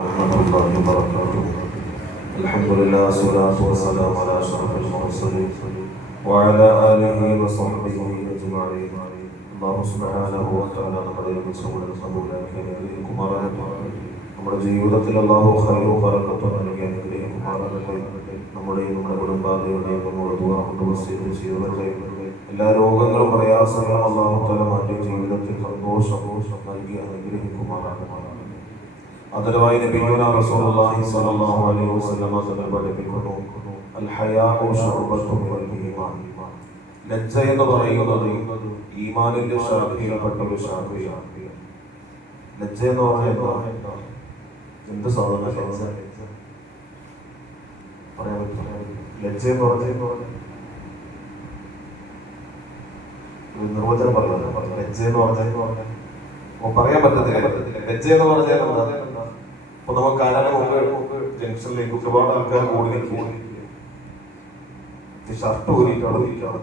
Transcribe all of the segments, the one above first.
ورحمة الله وبركاته. الحمد لله والصلاة والسلام على أشرف المرسلين وعلى آله وصحبه أجمعين. അല്ലാഹു സുബ്ഹാനഹു വ തആല നമ്മുടെ വിശ്വാസം കബൂലാക്കി അനുഗ്രഹിക്കുമാറാകട്ടെ. നമ്മുടെ ജീവിതത്തിൽ അല്ലാഹു ഖൈറും ബറക്കത്തും നൽകി അനുഗ്രഹിക്കുമാറാകട്ടെ. നമ്മുടെയും നമ്മുടെ കുടുംബാദികളുടെയും നമ്മുടെ ദുആ കൊണ്ട് വസിയത്ത് ചെയ്തവരുടെയും എല്ലാ രോഗങ്ങളും പ്രയാസങ്ങളും അല്ലാഹു തആല മാറ്റി ജീവിതത്തിൽ സന്തോഷം നൽകി അനുഗ്രഹിക്കുമാറാകട്ടെ. അതരവായി നബിയുനാ റസൂലുള്ളാഹി സ്വല്ലല്ലാഹു അലൈഹി വസല്ലം തങ്ങൾ പഠിപ്പിക്കുന്നു, അൽ ഹയാഉ ശുഅബത്തുൻ മിനൽ ഈമാൻ. ലജ്ജ എന്ന് പറയുന്നത് ഈമാനിന്റെ ശാഖയിൽപ്പെട്ട ഒരു ശാഖയാണ്. ലജ്ജ എന്ന് പറയുന്നത് എന്ത് സാധന പറയാൻ പറ്റില്ല. ലജ്ജ എന്ന് പറഞ്ഞ നിർവചനം പറയാം. ലജ്ജ എന്ന് പറഞ്ഞാൽ പറയാൻ പറ്റത്തില്ല. ലജ്ജ എന്ന് പറഞ്ഞാൽ എന്താ? അപ്പൊ നമുക്ക് ആരാണ് മുമ്പ് ജംഗ്ഷനിലേക്ക് ഒരുപാട് ആൾക്കാർ കൂടി നിൽക്കുക, ഷർട്ട് ഊരിയിട്ടാണ് നിൽക്കുകയാണ്.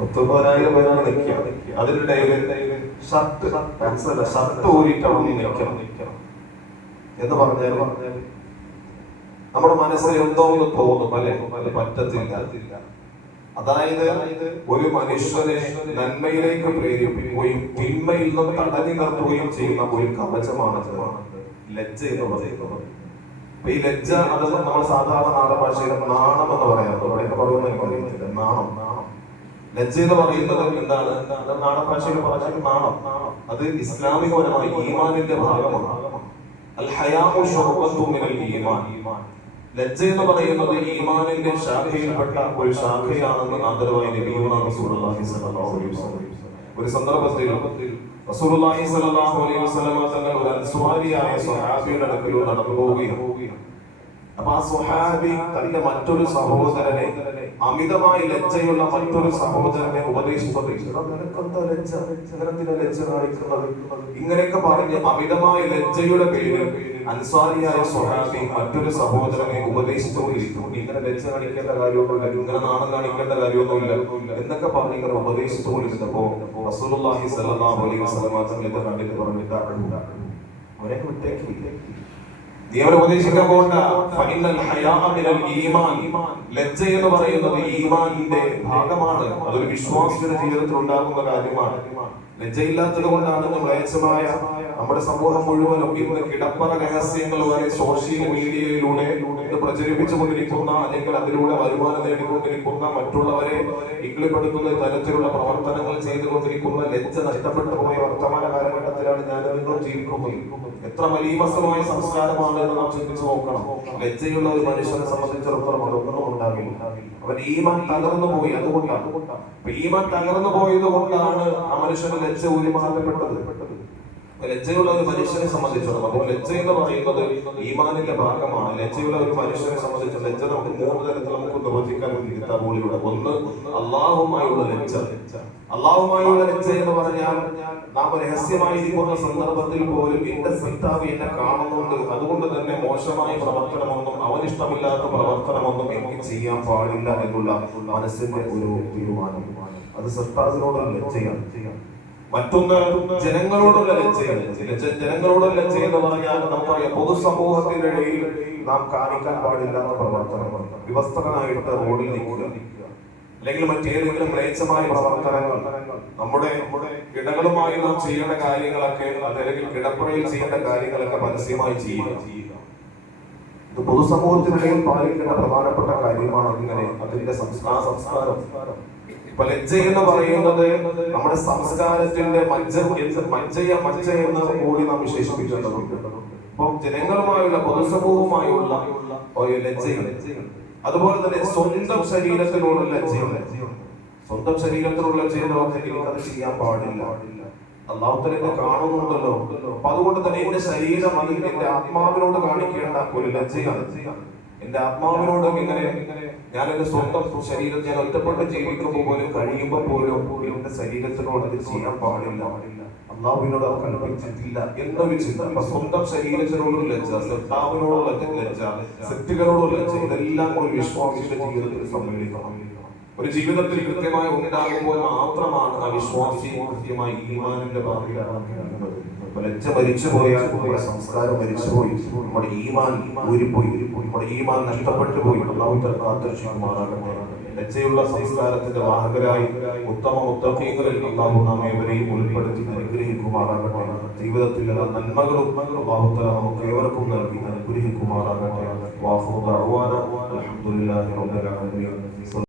10,000 പേരാണ് നിൽക്കുക. അതിനിടയിൽ ഷർട്ട് ഊരിയിട്ടാണ് നിൽക്കണം എന്ന് പറഞ്ഞാൽ നമ്മുടെ മനസ്സിൽ എന്തോ ഒന്ന് തോന്നും, അല്ലെ? അത് പറ്റത്തില്ല. അതായത് ഒരു മനുഷ്യനെ നന്മയിലേക്ക് പ്രേരിപ്പിക്കുകയും തിന്മയിൽ നിന്ന് തടഞ്ഞു നിർത്തുകയും ചെയ്യുന്ന ഒരു കവചമാണ് ലജ്ജ എന്ന് പറയുന്നത്. ഈ ലജ്ജ അത് നമ്മൾ സാധാരണ നാടഭാഷയിൽ നാണം എന്ന് പറയാറുണ്ട്. ഇവിടെയൊക്കെ പറയുന്നത് എനിക്കറിയത്തില്ല. നാണം. ലജ്ജ എന്ന് പറയുന്നത് എന്താണ്? നാടഭാഷയിൽ പറഞ്ഞാൽ നാണം. അത് ഇസ്ലാമികപരമായി ഈമാനിന്റെ ഭാഗമാണ്. അൽ ഹയാഉ ശുഅബത്തുൻ മിനൽ ഈമാൻ. ലജ്ജ എന്ന് പറയുന്നത് ഈമാനിന്റെ ശാഖയിൽപ്പെട്ട ഒരു ശാഖയാണെന്ന് ആദരവായി നബിയുനാ റസൂലുള്ളാഹി സ്വല്ലല്ലാഹു അലൈഹി വസല്ലം ഒരു സന്ദർഭത്തിൽ റസൂലുള്ളാഹി സ്വല്ലല്ലാഹു അലൈഹി വസല്ലം തങ്ങൾ ഒരു അൻസ്വാരിയായ സ്വഹാബിയുടെ അടുക്കൽ നടന്നു പോവുകയാണ്. അപ്പൊ ആ സ്വഹാബി തന്റെ മറ്റൊരു സഹോദരനെ, അമിതമായി ലജ്ജയുള്ള മറ്റൊരു സഹോദരനെ ഉപദേശിച്ചത്, ലജ്ജ കാണിക്കുന്നത് ഇങ്ങനെയൊക്കെ പറഞ്ഞ് അമിതമായ ലജ്ജയുടെ പേരിൽ അൻസാരിയായ സ്വഹാബി മറ്റൊരു സഹോദരനെ ഉപദേശിച്ചുകൊണ്ടിരിക്കുന്നു. ഇങ്ങനെ ലജ്ജ കാണിക്കേണ്ട കാര്യമൊന്നുമില്ല, ഇങ്ങനെ നാണം കാണിക്കേണ്ട കാര്യമൊന്നുമില്ല എന്നൊക്കെ പറഞ്ഞ് ഇങ്ങനെ ഉപദേശിച്ചുകൊണ്ടിരുന്നപ്പോ റസൂലുള്ളാഹി സ്വല്ലല്ലാഹു അലൈഹി വസല്ലം തങ്ങൾ ഇത് കണ്ടിട്ട് പറഞ്ഞിട്ട് അവരെ വിട്ടേക്ക്, നീ അവരെ ഉപദേശിക്കാൻ പോകണ്ട. ലജ്ജ എന്ന് പറയുന്നത് ഈമാനിന്റെ ഭാഗമാണ്. അതൊരു വിശ്വാസിയുടെ ജീവിതത്തിൽ ഉണ്ടാകുന്ന കാര്യമാണ്. ലജ്ജയില്ലാത്തത് കൊണ്ടാണ് മ്ലേച്ഛമായ നമ്മുടെ സമൂഹം മുഴുവനും ഇന്ന് കിടപ്പറ രഹസ്യങ്ങൾ വരെ സോഷ്യൽ മീഡിയയിലൂടെ ഇത് പ്രചരിപ്പിച്ചുകൊണ്ടിരിക്കുന്ന, അല്ലെങ്കിൽ അതിലൂടെ വരുമാനം നേടിക്കൊണ്ടിരിക്കുന്ന, മറ്റുള്ളവരെ ഇക്കിളിപ്പെടുത്തുന്ന തരത്തിലുള്ള പ്രവർത്തനങ്ങൾ ചെയ്തുകൊണ്ടിരിക്കുന്ന ലജ്ജ നഷ്ടപ്പെട്ടു പോയ വർത്തമാന കാലഘട്ടത്തിലാണ് ഞാൻ നിങ്ങൾ ജീവിക്കുന്നത്. എത്ര മലീമസമായ സംസ്കാരമാണ് എന്ന് നാം ചിന്തിച്ചു നോക്കണം. ലജ്ജയുള്ള ഒരു മനുഷ്യനെ സംബന്ധിച്ചിടത്തോളം അതൊന്നും ഉണ്ടാകില്ല. അവൻ ഈമാൻ തകർന്നു പോയി. അതുകൊണ്ടാണ് ഈമാൻ തകർന്നു പോയത് കൊണ്ടാണ് ആ മനുഷ്യന് ലജ്ജ ഉരുമാറ്റപ്പെട്ടത്. ലജ്ജയുള്ള ഒരു മനുഷ്യനെ സംബന്ധിച്ചിടത്തോളം, അപ്പോൾ ലജ്ജ എന്ന് പറയുന്നത് ഈമാനിന്റെ ഭാഗമാണ്. ലജ്ജയുള്ള ഒരു മനുഷ്യനെ സംബന്ധിച്ച് ലജ്ജ നമുക്ക് 3 തരത്തിൽ നമുക്ക് നിർവചിക്കാൻ കിതാബുകളിലൂടെ. ഒന്ന്, അള്ളാഹുമായുള്ള ലജ്ജ. അള്ളാഹുമായുള്ള ലജ്ജ എന്ന് പറഞ്ഞാൽ നാം രഹസ്യമായിരിക്കുന്ന സന്ദർഭത്തിൽ പോലും എന്റെ സൃഷ്ടാവ് എന്നെ കാണുന്നുണ്ട്, അതുകൊണ്ട് തന്നെ മോശമായ പ്രവർത്തനമൊന്നും, അവനിഷ്ടമില്ലാത്ത പ്രവർത്തനമൊന്നും എനിക്ക് ചെയ്യാൻ പാടില്ല എന്നുള്ള മനസ്സിന്റെ ഒരു തീരുമാനം. അത് സൃഷ്ടാവിനോടുള്ള ലജ്ജയാണ്. മറ്റൊന്ന് ജനങ്ങളോടുള്ള ലജ്ജയാണ്. ജനങ്ങളോടുള്ള ലജ്ജ എന്ന് പറഞ്ഞാൽ നമുക്കറിയാം, പൊതുസമൂഹത്തിന്റെ ഇടയിൽ നാം കാണിക്കാൻ പാടില്ലാത്ത പ്രവർത്തനങ്ങൾ, വിവസ്ത്രനായിട്ട് റോഡിൽ നിൽക്കുക, അല്ലെങ്കിൽ മറ്റേതെങ്കിലും മ്ലേച്ഛമായ പ്രവർത്തനങ്ങൾ, നമ്മുടെ ഇടങ്ങളുമായി നാം ചെയ്യേണ്ട കാര്യങ്ങളൊക്കെ, അല്ലെങ്കിൽ കിടപ്പുറയിൽ ചെയ്യേണ്ട കാര്യങ്ങളൊക്കെ പരസ്യമായി ചെയ്യുക. ഇത് പൊതുസമൂഹത്തിനിടയിൽ പാലിക്കേണ്ട പ്രധാനപ്പെട്ട കാര്യമാണ്. ഇങ്ങനെ അതിന്റെ സംസ്കാരം. ഇപ്പൊ ലജ്ജ എന്ന് പറയുന്നത് നമ്മുടെ സംസ്കാരത്തിന്റെ മജ്ജ എന്ന് കൂടി നാം വിശേഷിപ്പിക്കേണ്ടതുണ്ട്. ഇപ്പൊ ജനങ്ങളുമായുള്ള, പൊതുസമൂഹവുമായുള്ള ഒരു ലജ്ജയുണ്ട്. അതുപോലെ തന്നെ സ്വന്തം ശരീരത്തിലുള്ള ലജ്ജയുണ്ട്. സ്വന്തം ശരീരത്തിലുള്ള ലജ്ജയെന്ന് പറഞ്ഞാൽ എനിക്കത് ചെയ്യാൻ പാടില്ല, അല്ലാഹു തആല എന്നെ കാണുന്നുണ്ടല്ലോ. അപ്പൊ അതുകൊണ്ട് തന്നെ എന്റെ ശരീരം അത് എന്റെ ആത്മാവിനോട് കാണിക്കേണ്ട ഒരു ലജ്ജയാണ്. എന്റെ ആത്മാവിനോട് ഇങ്ങനെ ഞാൻ എന്റെ സ്വന്തം ശരീരം ഞാൻ ഒറ്റപ്പെട്ട് ജീവിക്കുമ്പോൾ പോലും, കഴിയുമ്പോൾ പോലും എന്റെ ശരീരത്തിനോട് അത് ചെയ്യാൻ പാടില്ല, അള്ളാഹുവിനോട് അത് കൽപ്പിച്ചിട്ടില്ല എന്നൊരു ചിന്ത. സ്വന്തം ശരീരത്തിനോടുള്ള ലജ്ജ, സൃഷ്ടാവിനോടുള്ള ലജ്ജ, സൃഷ്ടികളോടുള്ള ലജ്ജ, ഇതെല്ലാം ഒരു വിശ്വാസിയുടെ ജീവിതത്തിൽ സമ്മേളിക്കണം. ഒരു ജീവിതത്തിൽ കൃത്യമായി ഉണ്ടാകുമ്പോൾ മാത്രമാണ് ആ വിശ്വാസി കൃത്യമായി ഈമാനിന്റെ പാതയിലാണ്. ലജ്ജ മരിച്ചുപോയാൽ നമ്മുടെ സംസ്കാരം മരിച്ചുപോയി, നമ്മുടെ ഈമാൻ ഊരിപ്പോയി, നമ്മുടെ ഈമാൻ നഷ്ടപ്പെട്ടു പോയി. അല്ലാഹു കാത്തുരക്ഷിക്കുമാറാകട്ടെ. ലജ്ജയുള്ള സംസ്കാരത്തിന്റെ വാഹകരായി ഉത്തമ മുത്തഖീങ്ങളിൽ അല്ലാഹു നാം ഏവരെയും ഉൾപ്പെടുത്തി അനുഗ്രഹിക്കുമാറാകട്ടെ. ജീവിതത്തിൽ എല്ലാ നന്മകളും അല്ലാഹു തആല നമുക്ക് ഏവർക്കും നൽകി അനുഗ്രഹിക്കുമാറാകട്ടെ. വാഖിറു ദഅ്വാനാ അൽഹംദുലില്ലാഹി റബ്ബിൽ ആലമീൻ.